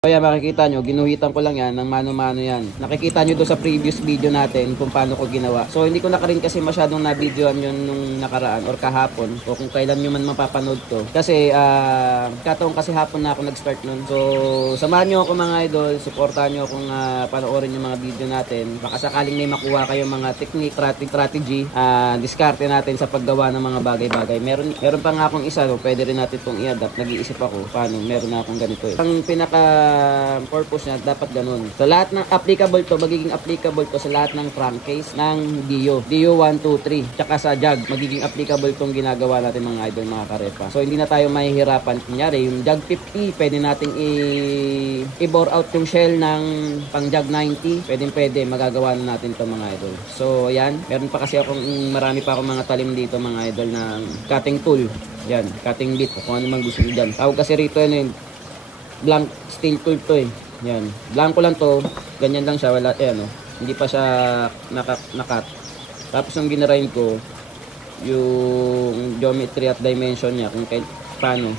Kaya makikita nyo, ginuhitan ko lang yan ng mano-mano yan. Nakikita nyo doon sa previous video natin kung paano ko ginawa. So hindi ko na rin kasi masyadong na-videoan yun nung nakaraan or kahapon o kung kailan nyo man mapapanood to. Kasi kataong kasi hapon na ako nag-start nun. So samahan nyo ako mga idol, supportahan nyo akong panoorin yung mga video natin. Baka sakaling may makuha kayong mga technique, strategy, diskarte natin sa paggawa ng mga bagay-bagay. Meron pa nga akong isa, no? Pwede rin natin itong i-adapt. Nag-iisip ako paano, meron na akong ganito eh. Ang pinaka purpose niya dapat ganun. So lahat ng applicable to, magiging applicable to sa lahat ng crankcase ng Dio 1, 2, 3 tsaka sa jug, magiging applicable tong ginagawa natin mga idol, mga karepa. So hindi na tayo mahihirapan. Kunyari yung jug 50, pwede nating i-bore out yung shell ng pang jug 90, pwede magagawa na natin to mga idol. So ayan, meron pa kasi marami pa akong mga talim dito mga idol ng cutting tool. Yan, cutting bit, kung ano man gusto niyo dyan. Tawag kasi rito blank steel tool to eh. Yan. Blanco lang to. Ganyan lang siya. Wala, hindi pa siya nakat. Tapos yung ginarain ko, yung geometry at dimension niya, kung paano.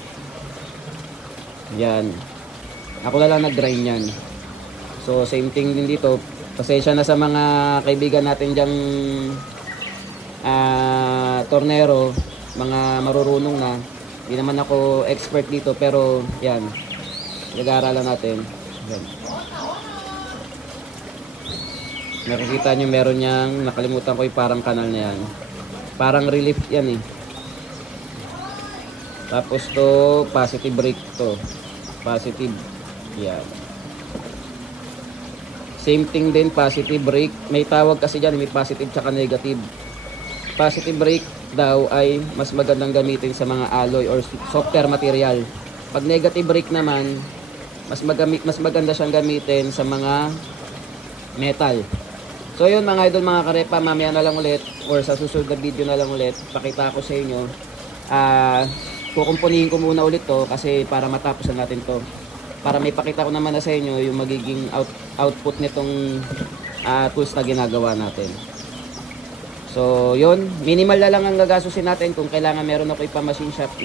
Yan. Ako na lang nag-grind yan. So, same thing din dito. Pasensya na sa mga kaibigan natin dyang tornero, mga marurunong na. Hindi naman ako expert dito, pero yan. Nag-aaralan natin. Yan. Nakikita nyo meron niyang, nakalimutan ko yung parang kanal na yan. Parang relief yan eh. Tapos to, positive brake to. Positive. Yan. Same thing din, positive brake. May tawag kasi dyan, may positive tsaka negative. Positive brake daw ay mas magandang gamitin sa mga alloy or softer material. Pag negative brake naman, mas maganda siyang gamitin sa mga metal. So yun mga idol, mga karepa, mamaya na lang ulit or sa susunod na video na lang ulit pakita ko sa inyo. Kukumpunihin ko muna ulit to kasi para matapos na natin to, para may pakita ko naman na sa inyo yung magiging output nitong tools na ginagawa natin. So yun, minimal na lang ang gagastusin natin. Kung kailangan meron ako ipa-machine shop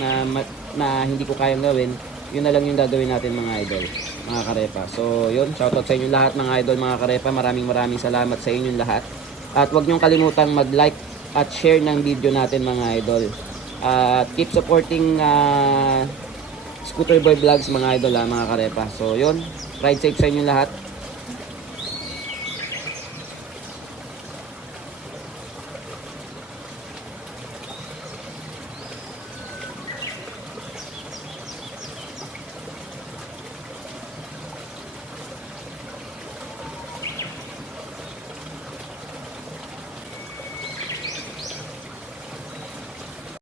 na hindi ko kayang gawin, yun na lang yung gagawin natin mga idol, mga karepa. So yun, shoutout sa inyo lahat mga idol, mga karepa. Maraming salamat sa inyong lahat. At huwag nyong kalimutang mag-like at share ng video natin mga idol. At keep supporting Scooter Boy Vlogs mga idol, mga karepa. So yun, ride safe sa inyong lahat.